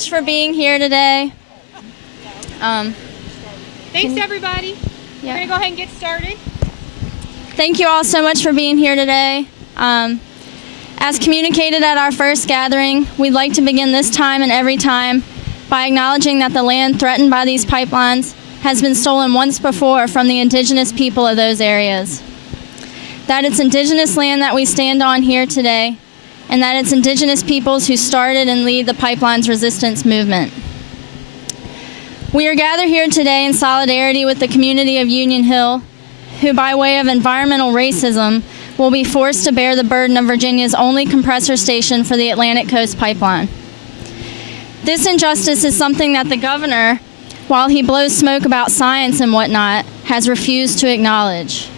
much for being here today. Thanks, everybody. We're going to go ahead and get started. Thank you all so much for being here today. As communicated at our first gathering, we'd like to begin this time and every time by acknowledging that the land threatened by these pipelines has been stolen once before from the indigenous people of those areas. That it's indigenous land that we stand on here today, and that it's indigenous peoples who started and lead the pipeline's resistance movement. We are gathered here today in solidarity with the community of Union Hill, who by way of environmental racism will be forced to bear the burden of Virginia's only compressor station for the Atlantic Coast Pipeline. This injustice is something that the governor, while he blows smoke about science and whatnot, has refused to acknowledge.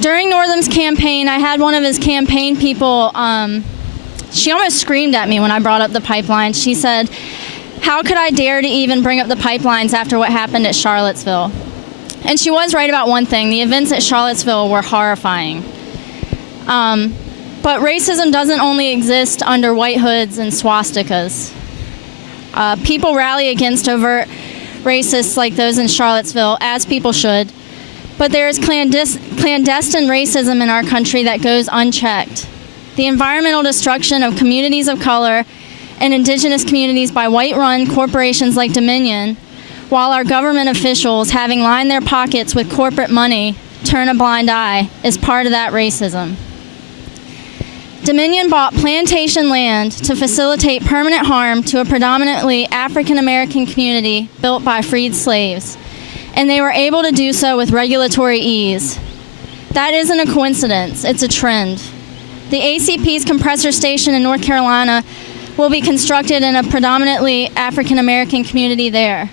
During Northam's campaign, I had one of his campaign people, she almost screamed at me when I brought up the pipeline. She said, "How could I dare to even bring up the pipelines after what happened at Charlottesville?" And she was right about one thing. The events at Charlottesville were horrifying. But racism doesn't only exist under white hoods and swastikas. People rally against overt racists like those in Charlottesville, as people should. But there is clandestine racism in our country that goes unchecked. The environmental destruction of communities of color and indigenous communities by white-run corporations like Dominion, while our government officials, having lined their pockets with corporate money, turn a blind eye, is part of that racism. Dominion bought plantation land to facilitate permanent harm to a predominantly African-American community built by freed slaves, and they were able to do so with regulatory ease. That isn't a coincidence, it's a trend. The ACP's compressor station in North Carolina will be constructed in a predominantly African-American community there.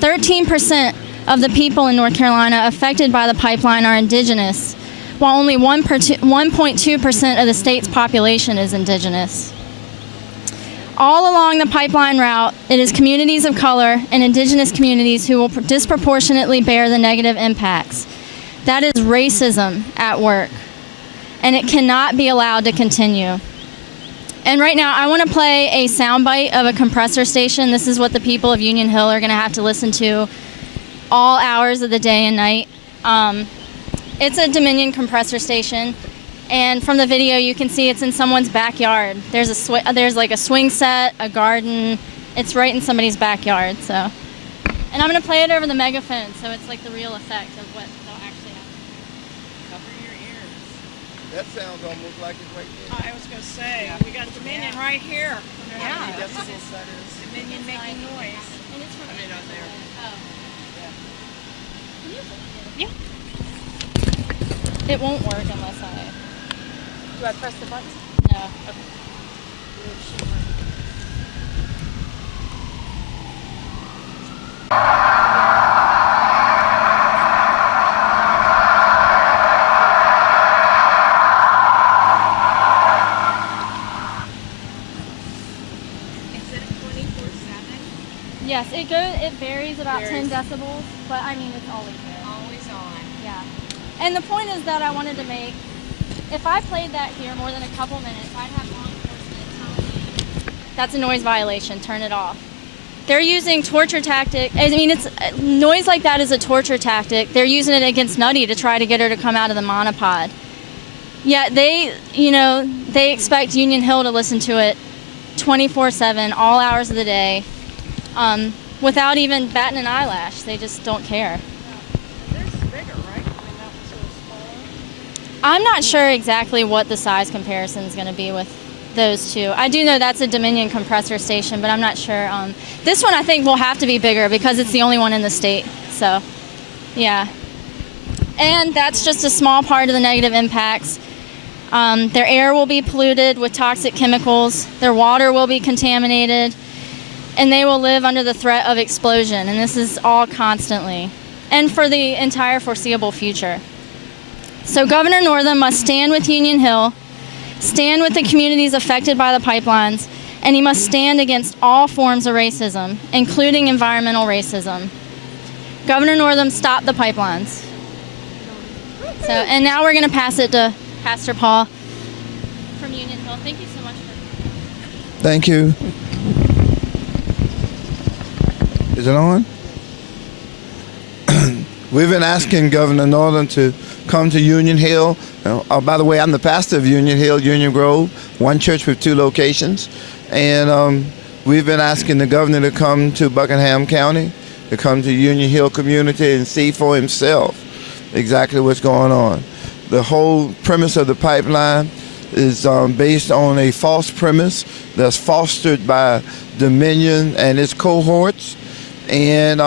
13% of the people in North Carolina affected by the pipeline are indigenous, while only 1.2% of the state's population is indigenous. All along the pipeline route, it is communities of color and indigenous communities who will disproportionately bear the negative impacts. That is racism at work, and it cannot be allowed to continue. And right now, I want to play a soundbite of a compressor station. This is what the people of Union Hill are going to have to listen to all hours of the day and night. It's a Dominion compressor station, and from the video, you can see it's in someone's backyard. There's like a swing set, a garden. It's right in somebody's backyard. So, and I'm going to play it over the megaphone, so it's like the real effect of what they'll actually have. Cover your ears. That sounds almost like it's right there. I was going to say, we got Dominion right here. How many decibels that is? Dominion making noise. And it's from out there. Oh. Yeah. It won't work unless I... Do I press the button? No. Okay. Is it 24/7? Yes, it varies about 10 decibels, but I mean, it's always there. Always on. Yeah. And the point is that I wanted to make, if I played that here more than a couple minutes, I'd have law enforcement telling me that's a noise violation, turn it off. They're using torture tactic. I mean, noise like that is a torture tactic. They're using it against Nutty to try to get her to come out of the monopod. Yet they expect Union Hill to listen to it 24/7, all hours of the day, without even batting an eyelash. They just don't care. I'm not sure exactly what the size comparison is going to be with those two. I do know that's a Dominion compressor station, but I'm not sure. This one I think will have to be bigger because it's the only one in the state. So, yeah. And that's just a small part of the negative impacts. Their air will be polluted with toxic chemicals. Their water will be contaminated. And they will live under the threat of explosion. And this is all constantly. And for the entire foreseeable future. So Governor Northam must stand with Union Hill, stand with the communities affected by the pipelines, and he must stand against all forms of racism, including environmental racism. Governor Northam, stop the pipelines. So, and now we're going to pass it to Pastor Paul from Union Hill. Thank you so much for... Thank you. Is it on? We've been asking Governor Northern to come to Union Hill. By the way, I'm the pastor of Union Hill, Union Grove, one church with 2 locations. And we've been asking the governor to come to Buckingham County, to come to Union Hill community and see for himself exactly what's going on. The whole premise of the pipeline is based on a false premise that's fostered by Dominion and its cohorts. And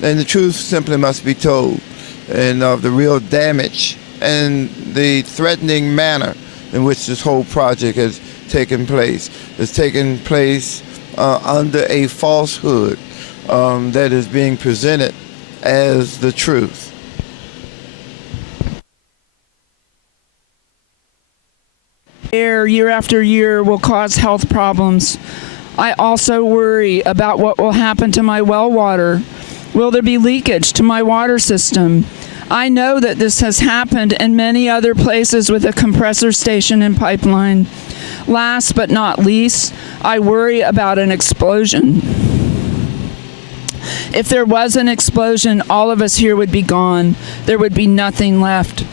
the truth simply must be told, and of the real damage and the threatening manner in which this whole project has taken place. It's taken place under a falsehood that is being presented as the truth. Air year after year will cause health problems. I also worry about what will happen to my well water. Will there be leakage to my water system? I know that this has happened in many other places with a compressor station and pipeline. Last but not least, I worry about an explosion. If there was an explosion, all of us here would be gone. There would be nothing left.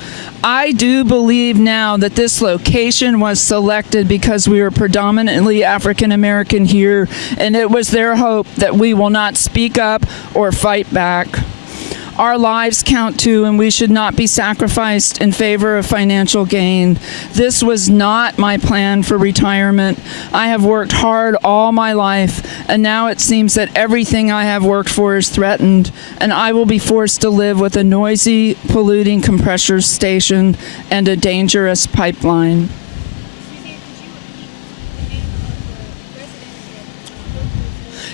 I do believe now that this location was selected because we were predominantly African American here, and it was their hope that we will not speak up or fight back. Our lives count too, and we should not be sacrificed in favor of financial gain. This was not my plan for retirement. I have worked hard all my life, and now it seems that everything I have worked for is threatened, and I will be forced to live with a noisy, polluting compressor station and a dangerous pipeline.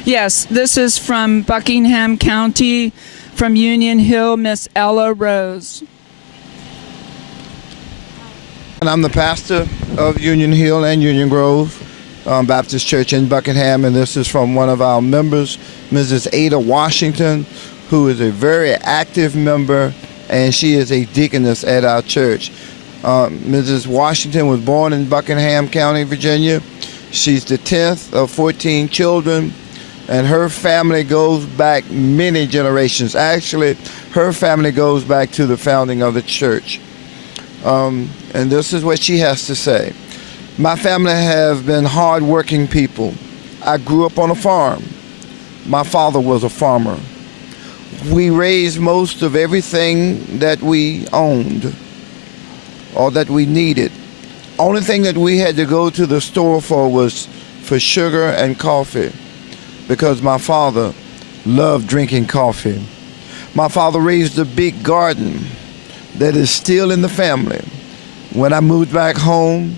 Yes, this is from Buckingham County, from Union Hill, Miss Ella Rose. And I'm the pastor of Union Hill and Union Grove Baptist Church in Buckingham, and this is from one of our members, Mrs. Ada Washington, who is a very active member, and she is a deaconess at our church. Mrs. Washington was born in Buckingham County, Virginia. She's the 10th of 14 children. And her family goes back many generations. Actually, her family goes back to the founding of the church. And this is what she has to say. My family have been hard-working people. I grew up on a farm. My father was a farmer. We raised most of everything that we owned or that we needed. Only thing that we had to go to the store for was for sugar and coffee, because my father loved drinking coffee. My father raised a big garden that is still in the family. When I moved back home,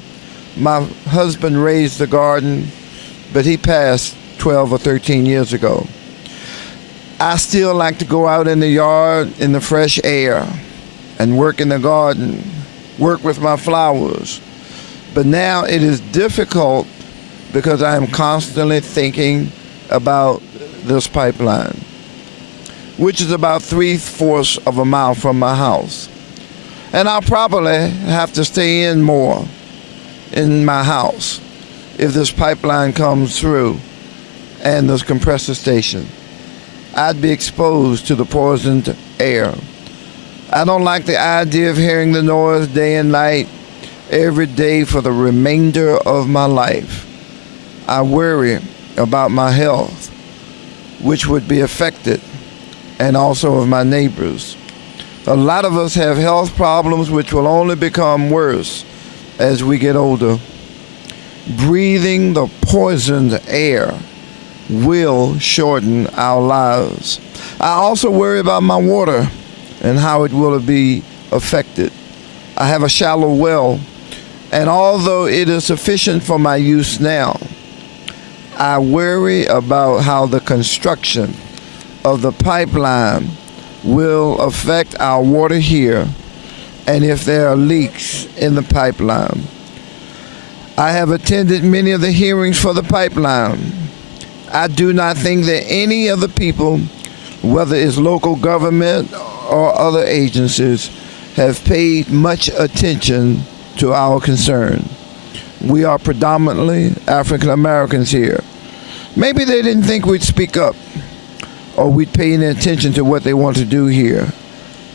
my husband raised the garden, but he passed 12 or 13 years ago. I still like to go out in the yard in the fresh air and work in the garden, work with my flowers. But now it is difficult because I am constantly thinking about this pipeline, which is about 3/4 of a mile from my house. And I'll probably have to stay in more in my house if this pipeline comes through and this compressor station. I'd be exposed to the poisoned air. I don't like the idea of hearing the noise day and night every day for the remainder of my life. I worry about my health, which would be affected, and also of my neighbors. A lot of us have health problems which will only become worse as we get older. Breathing the poisoned air will shorten our lives. I also worry about my water and how it will be affected. I have a shallow well, and although it is sufficient for my use now, I worry about how the construction of the pipeline will affect our water here, and if there are leaks in the pipeline. I have attended many of the hearings for the pipeline. I do not think that any of the people, whether it's local government or other agencies, have paid much attention to our concern. We are predominantly African Americans here. Maybe they didn't think we'd speak up. or we'd pay any attention to what they want to do here.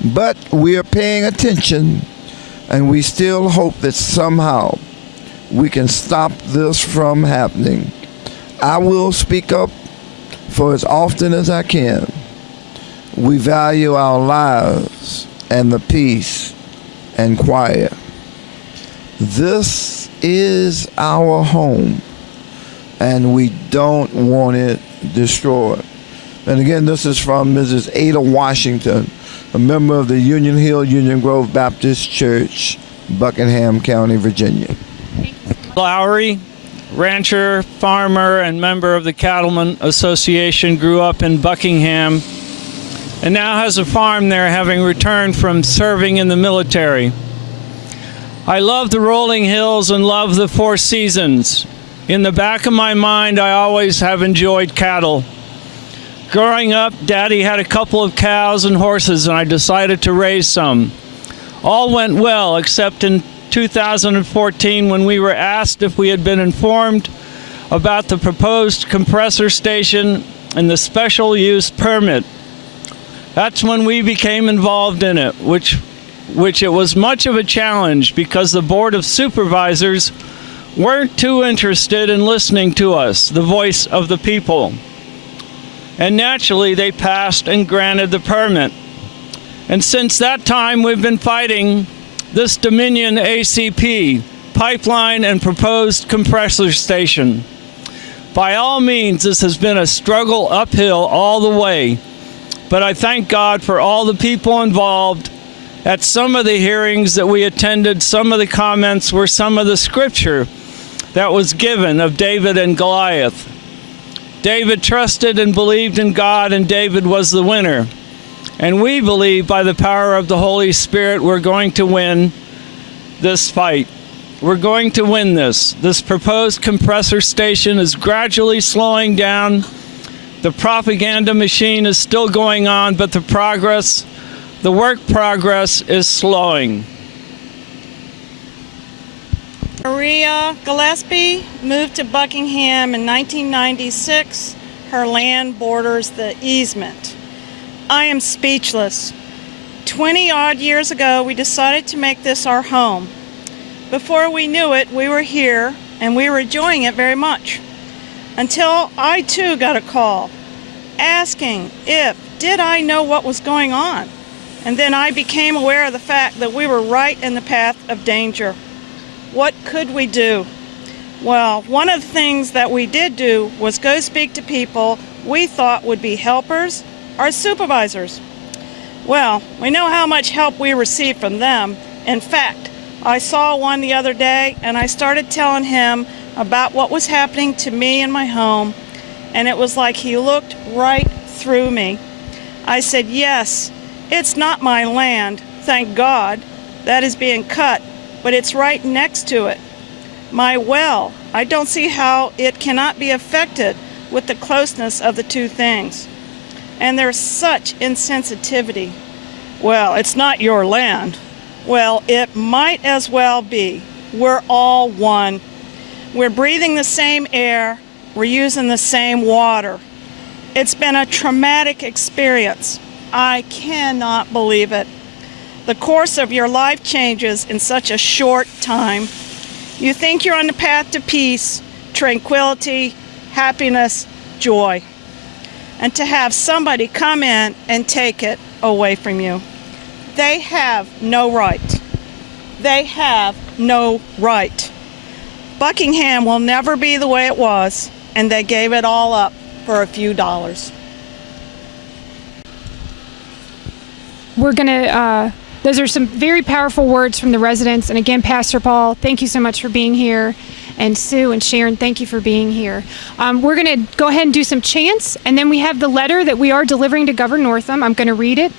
But we are paying attention, and we still hope that somehow we can stop this from happening. I will speak up for as often as I can. We value our lives and the peace and quiet. This is our home, and we don't want it destroyed. And again, this is from Mrs. Ada Washington, a member of the Union Hill, Union Grove Baptist Church, Buckingham County, Virginia. Lowry, rancher, farmer, and member of the Cattlemen Association, grew up in Buckingham and now has a farm there, having returned from serving in the military. I love the rolling hills and love the four seasons. In the back of my mind, I always have enjoyed cattle. Growing up, Daddy had a couple of cows and horses, and I decided to raise some. All went well, except in 2014 when we were asked if we had been informed about the proposed compressor station and the special use permit. That's when we became involved in it, which it was much of a challenge because the Board of Supervisors weren't too interested in listening to us, the voice of the people. And naturally, they passed and granted the permit. And since that time, we've been fighting this Dominion ACP pipeline and proposed compressor station. By all means, this has been a struggle uphill all the way. But I thank God for all the people involved. At some of the hearings that we attended, some of the comments were some of the scripture that was given of David and Goliath. David trusted and believed in God, and David was the winner. And we believe by the power of the Holy Spirit we're going to win this fight. We're going to win this. This proposed compressor station is gradually slowing down. The propaganda machine is still going on, but the work progress is slowing. Maria Gillespie moved to Buckingham in 1996. Her land borders the easement. I am speechless. 20-odd years ago, we decided to make this our home. Before we knew it, we were here, and we were enjoying it very much. Until I, too, got a call asking did I know what was going on? And then I became aware of the fact that we were right in the path of danger. What could we do? Well, one of the things that we did do was go speak to people we thought would be helpers, our supervisors. Well, we know how much help we received from them. In fact, I saw one the other day, and I started telling him about what was happening to me in my home, and it was like he looked right through me. I said, yes, it's not my land, thank God, that is being cut, but it's right next to it. My well, I don't see how it cannot be affected with the closeness of the two things. And there's such insensitivity. Well, it's not your land. Well, it might as well be. We're all one. We're breathing the same air. We're using the same water. It's been a traumatic experience. I cannot believe it. The course of your life changes in such a short time. You think you're on the path to peace, tranquility, happiness, joy. And to have somebody come in and take it away from you. They have no right. They have no right. Buckingham will never be the way it was, and they gave it all up for a few dollars. We're going to, those are some very powerful words from the residents. And again, Pastor Paul, thank you so much for being here. And Sue and Sharon, thank you for being here. We're going to go ahead and do some chants, and then we have the letter that we are delivering to Governor Northam. I'm going to read it.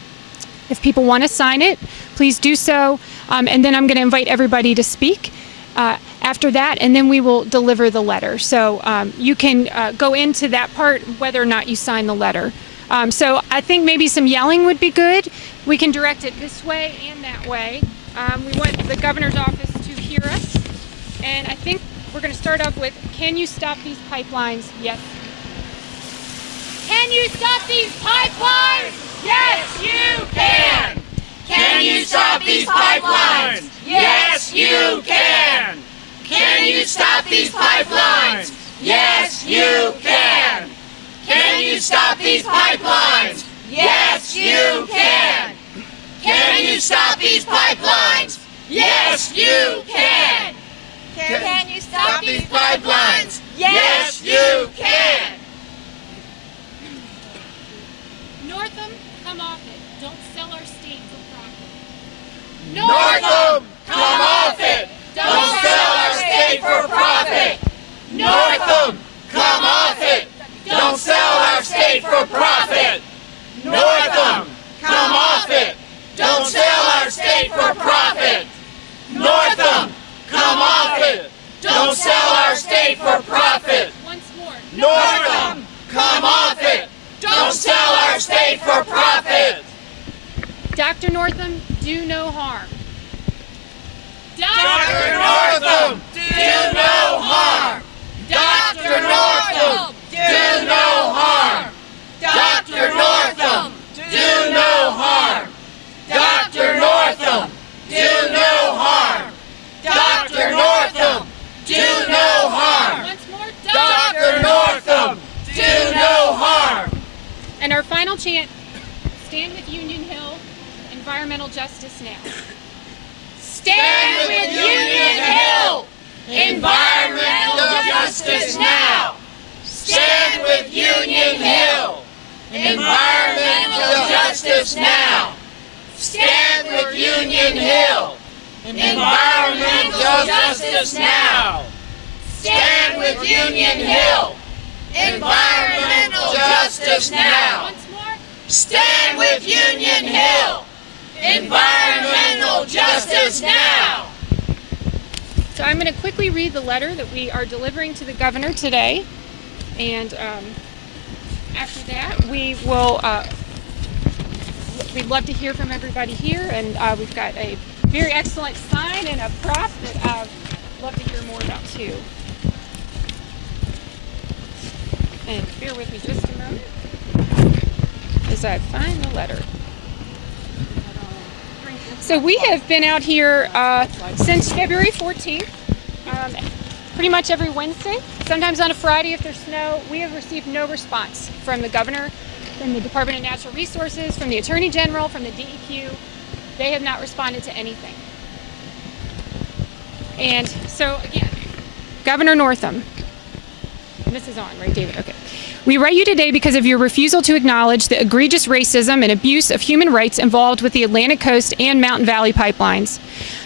If people want to sign it, please do so. And then I'm going to invite everybody to speak after that, and then we will deliver the letter. So you can go into that part whether or not you sign the letter. So I think maybe some yelling would be good. We can direct it this way and that way. We want the governor's office to hear us. And I think we're going to start off with, can you stop these pipelines? Yes. Can you stop these pipelines? Yes, you can. Can you stop these pipelines? Yes, you can. Can you stop these pipelines? Yes, you can. Can you stop these pipelines? Yes, you can. Can you stop these pipelines? Yes, you can. Can you stop these pipelines? Yes, you can. Northam, come off it. Don't sell our state for profit. Northam, come off it. Don't sell our state for profit. Northam, come off it. Don't sell our state for profit. Northam, come off it. Don't sell our state for profit. Northam, come off it. Don't sell our state for profit. Once more. Northam, come off it. Don't sell our state for profit. Dr. Northam, do no harm. Dr. Northam, do no harm. Dr. Northam, do no harm. Dr. Northam, do no harm. Dr. Northam, do no harm. Dr. Northam, do no harm. Once more. Dr. Northam, do no harm. And our final chant, stand with Union Hill, environmental justice now. Stand with Union Hill, environmental justice now. Stand with Union Hill, environmental justice now. Stand with Union Hill, environmental justice now. Stand with Union Hill, environmental justice now. Once more. Stand with Union Hill, environmental justice now. So I'm going to quickly read the letter that we are delivering to the governor today. And after that, we will, we'd love to hear from everybody here. And we've got a very excellent sign and a prop that I'd love to hear more about too. And bear with me just a moment as I find the letter. So we have been out here since February 14th, pretty much every Wednesday, sometimes on a Friday if there's snow. We have received no response from the governor, from the Department of Natural Resources, from the Attorney General, from the DEQ. They have not responded to anything. And so again, Governor Northam, and this is on, right, David? Okay. We write you today because of your refusal to acknowledge the egregious racism and abuse of human rights involved with the Atlantic Coast and Mountain Valley pipelines.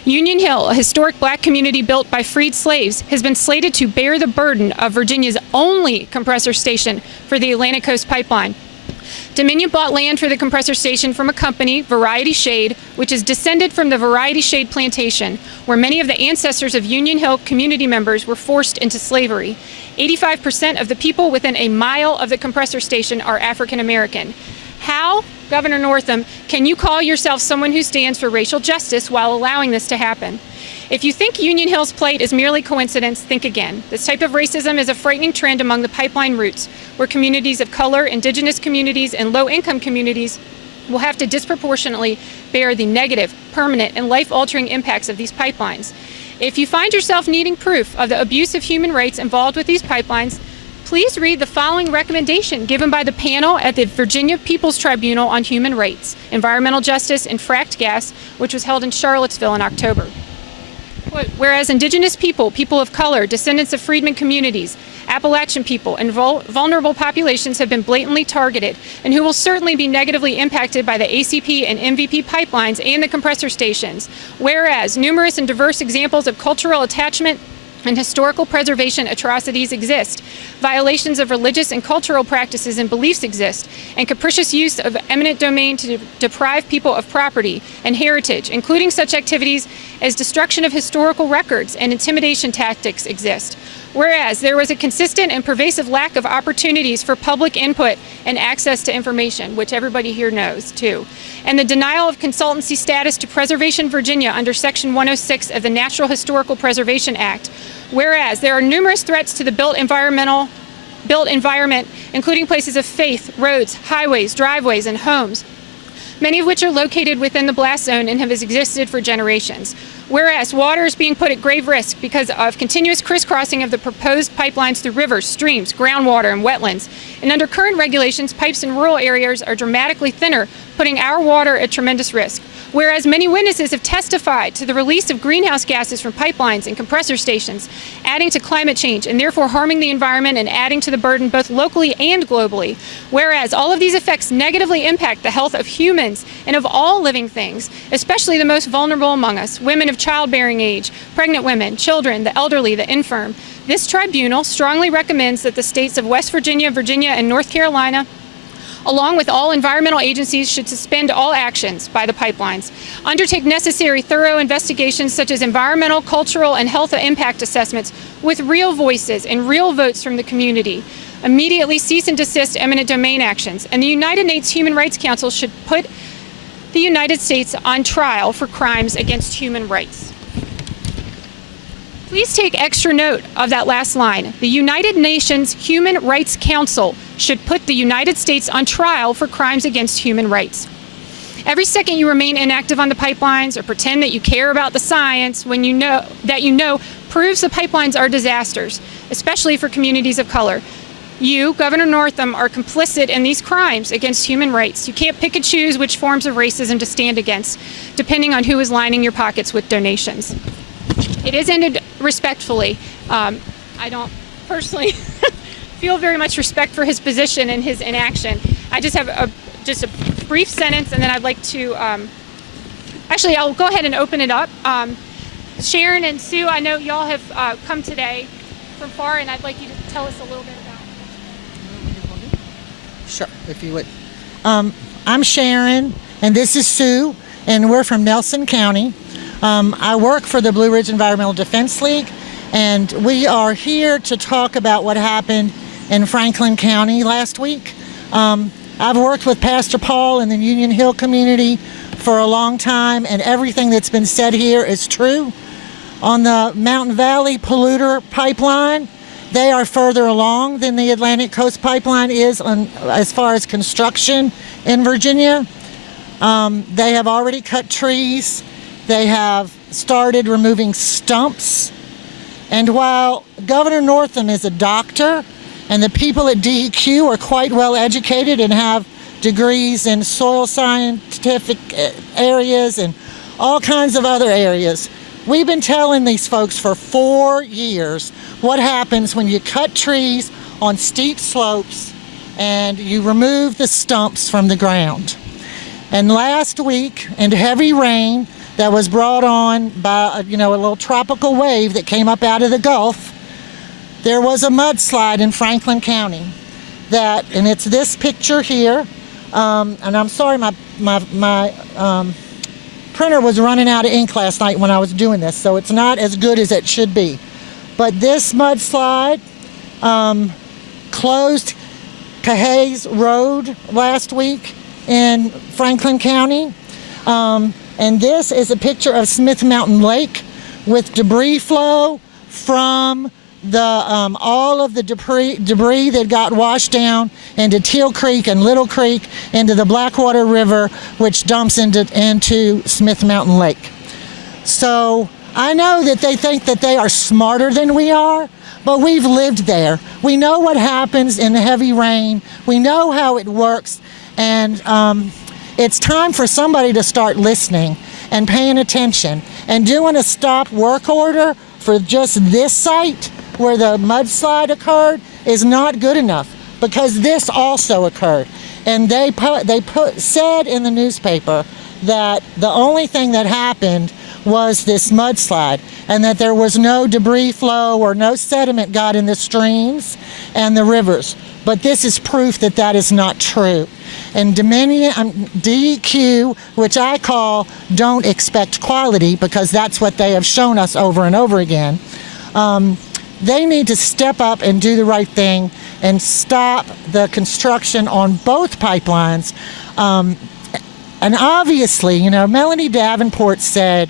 Union Hill, a historic black community built by freed slaves, has been slated to bear the burden of Virginia's only compressor station for the Atlantic Coast pipeline. Dominion bought land for the compressor station from a company, Variety Shade, which is descended from the Variety Shade plantation, where many of the ancestors of Union Hill community members were forced into slavery. 85% of the people within a mile of the compressor station are African American. How, Governor Northam, can you call yourself someone who stands for racial justice while allowing this to happen? If you think Union Hill's plight is merely coincidence, think again. This type of racism is a frightening trend among the pipeline routes, where communities of color, indigenous communities, and low-income communities will have to disproportionately bear the negative, permanent, and life-altering impacts of these pipelines. If you find yourself needing proof of the abuse of human rights involved with these pipelines, please read the following recommendation given by the panel at the Virginia People's Tribunal on Human Rights, Environmental Justice, and Fracked Gas, which was held in Charlottesville in October. Whereas indigenous people, people of color, descendants of freedmen communities, Appalachian people, and vulnerable populations have been blatantly targeted and who will certainly be negatively impacted by the ACP and MVP pipelines and the compressor stations. Whereas numerous and diverse examples of cultural attachment and historical preservation atrocities exist. Violations of religious and cultural practices and beliefs exist, and capricious use of eminent domain to deprive people of property and heritage, including such activities as destruction of historical records and intimidation tactics exist. Whereas there was a consistent and pervasive lack of opportunities for public input and access to information, which everybody here knows too, and the denial of consultancy status to Preservation Virginia under Section 106 of the Natural Historical Preservation Act. Whereas there are numerous threats to the built environmental built environment, including places of faith, roads, highways, driveways, and homes, many of which are located within the blast zone and have existed for generations. Whereas water is being put at grave risk because of continuous crisscrossing of the proposed pipelines through rivers, streams, groundwater, and wetlands. And under current regulations, pipes in rural areas are dramatically thinner, putting our water at tremendous risk. Whereas many witnesses have testified to the release of greenhouse gases from pipelines and compressor stations, adding to climate change and therefore harming the environment and adding to the burden both locally and globally. Whereas all of these effects negatively impact the health of humans and of all living things, especially the most vulnerable among us, women of childbearing age, pregnant women, children, the elderly, the infirm. This tribunal strongly recommends that the states of West Virginia, Virginia, and North Carolina, along with all environmental agencies, should suspend all actions by the pipelines, undertake necessary thorough investigations such as environmental, cultural, and health impact assessments with real voices and real votes from the community, immediately cease and desist eminent domain actions, and the United Nations Human Rights Council should put the United States on trial for crimes against human rights. Please take extra note of that last line. The United Nations Human Rights Council should put the United States on trial for crimes against human rights. Every second you remain inactive on the pipelines or pretend that you care about the science when you know proves the pipelines are disasters, especially for communities of color. You, Governor Northam, are complicit in these crimes against human rights. You can't pick and choose which forms of racism to stand against, depending on who is lining your pockets with donations. It is ended respectfully. I don't personally feel very much respect for his position and his inaction. I just have a brief sentence, and then I'd like to, actually, I'll go ahead and open it up. Sharon and Sue, I know y'all have come today from far, and I'd like you to tell us a little bit about. Sure, if you would. I'm Sharon, and this is Sue, and we're from Nelson County. I work for the Blue Ridge Environmental Defense League, and we are here to talk about what happened in Franklin County last week. I've worked with Pastor Paul in the Union Hill community for a long time, and everything that's been said here is true. On the Mountain Valley Polluter Pipeline, they are further along than the Atlantic Coast Pipeline is as far as construction in Virginia. They have already cut trees. They have started removing stumps. And while Governor Northam is a doctor, and the people at DEQ are quite well educated and have degrees in soil scientific areas and all kinds of other areas, we've been telling these folks for 4 years what happens when you cut trees on steep slopes and you remove the stumps from the ground. And last week, in heavy rain that was brought on by a little tropical wave that came up out of the Gulf, there was a mudslide in Franklin County and it's this picture here. And I'm sorry, my printer was running out of ink last night when I was doing this, so it's not as good as it should be. But this mudslide closed Cahays Road last week in Franklin County. And this is a picture of Smith Mountain Lake with debris flow from all of the debris that got washed down into Teal Creek and Little Creek into the Blackwater River, which dumps into Smith Mountain Lake. So I know that they think that they are smarter than we are, but we've lived there. We know what happens in heavy rain. We know how it works. And it's time for somebody to start listening and paying attention and doing a stop work order for just this site where the mudslide occurred is not good enough, because this also occurred. And they said in the newspaper that the only thing that happened was this mudslide, and that there was no debris flow or no sediment got in the streams and the rivers. But this is proof that that is not true. And DEQ, which I call don't expect quality, because that's what they have shown us over and over again, they need to step up and do the right thing and stop the construction on both pipelines. And obviously, Melanie Davenport said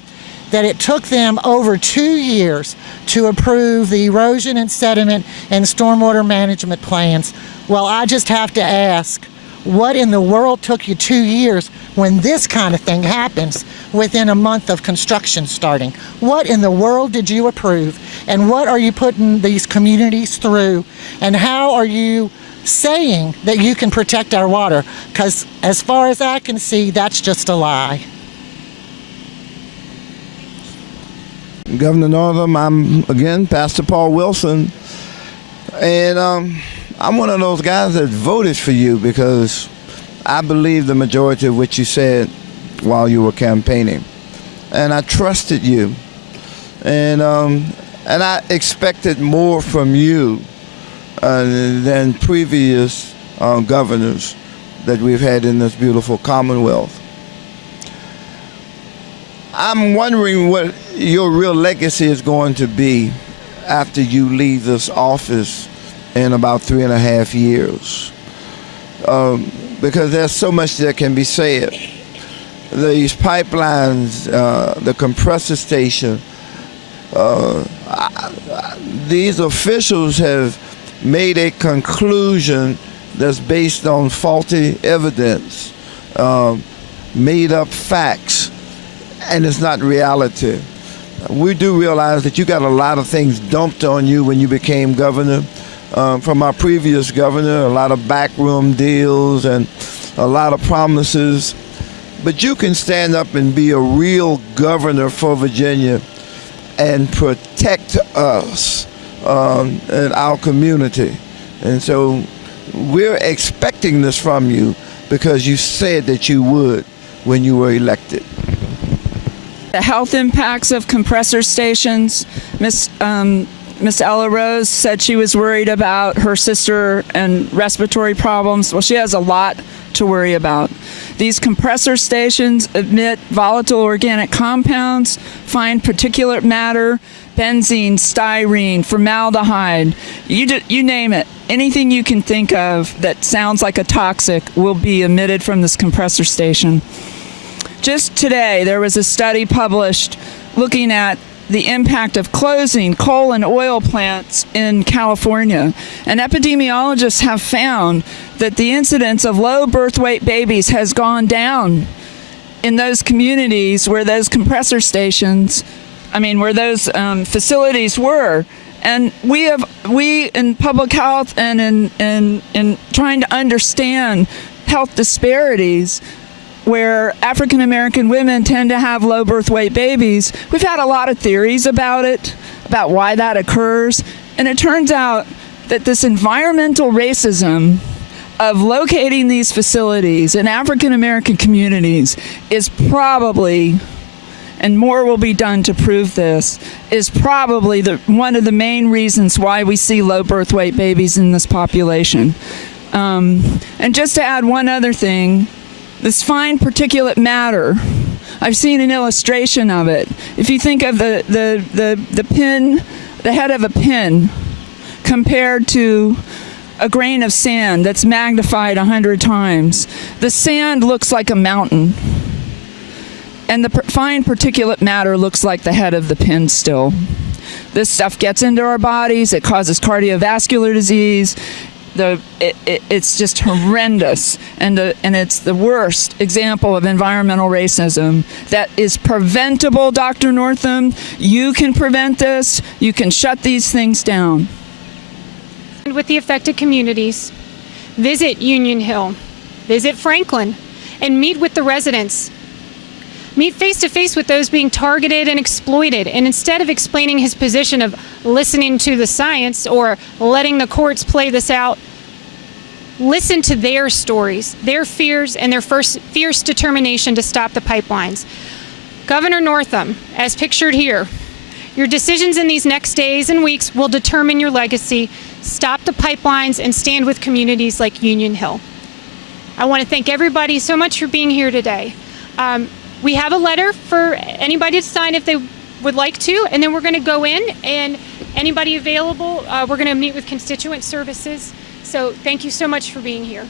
that it took them over 2 years to approve the erosion and sediment and stormwater management plans. Well, I just have to ask, what in the world took you 2 years when this kind of thing happens within a month of construction starting? What in the world did you approve? And what are you putting these communities through? And how are you saying that you can protect our water? Because as far as I can see, that's just a lie. Governor Northam, I'm again Pastor Paul Wilson, and I'm one of those guys that voted for you because I believe the majority of what you said while you were campaigning, and I trusted you, and I expected more from you than previous governors that we've had in this beautiful Commonwealth. I'm wondering what your real legacy is going to be after you leave this office in about 3.5 years. Because there's so much that can be said. These pipelines, the compressor station, these officials have made a conclusion that's based on faulty evidence, made up facts, and it's not reality. We do realize that you got a lot of things dumped on you when you became governor. From our previous governor, a lot of backroom deals and a lot of promises. But you can stand up and be a real governor for Virginia and protect us and our community. And so we're expecting this from you because you said that you would when you were elected. The health impacts of compressor stations, Miss Ella Rose said she was worried about her sister and respiratory problems. Well, she has a lot to worry about. These compressor stations emit volatile organic compounds, fine particulate matter, benzene, styrene, formaldehyde, you name it. Anything you can think of that sounds like a toxic will be emitted from this compressor station. Just today, there was a study published looking at the impact of closing coal and oil plants in California. And epidemiologists have found that the incidence of low birth weight babies has gone down in those communities where those compressor stations, where those facilities were. And we in public health and in trying to understand health disparities, where African American women tend to have low birth weight babies, we've had a lot of theories about it, about why that occurs. And it turns out that this environmental racism of locating these facilities in African American communities is probably, and more will be done to prove this, is probably one of the main reasons why we see low birth weight babies in this population. And just to add one other thing, this fine particulate matter, I've seen an illustration of it. If you think of the pin, the head of a pin, compared to a grain of sand that's magnified 100 times, the sand looks like a mountain. And the fine particulate matter looks like the head of the pin still. This stuff gets into our bodies, it causes cardiovascular disease. It's just horrendous, and it's the worst example of environmental racism that is preventable, Dr. Northam. You can prevent this. You can shut these things down. With the affected communities, visit Union Hill, visit Franklin, and meet with the residents. Meet face to face with those being targeted and exploited. And instead of explaining his position of listening to the science or letting the courts play this out, listen to their stories, their fears, and their fierce determination to stop the pipelines. Governor Northam, as pictured here, your decisions in these next days and weeks will determine your legacy. Stop the pipelines and stand with communities like Union Hill. I want to thank everybody so much for being here today. We have a letter for anybody to sign if they would like to, and then we're going to go in, and anybody available, we're going to meet with constituent services. So thank you so much for being here.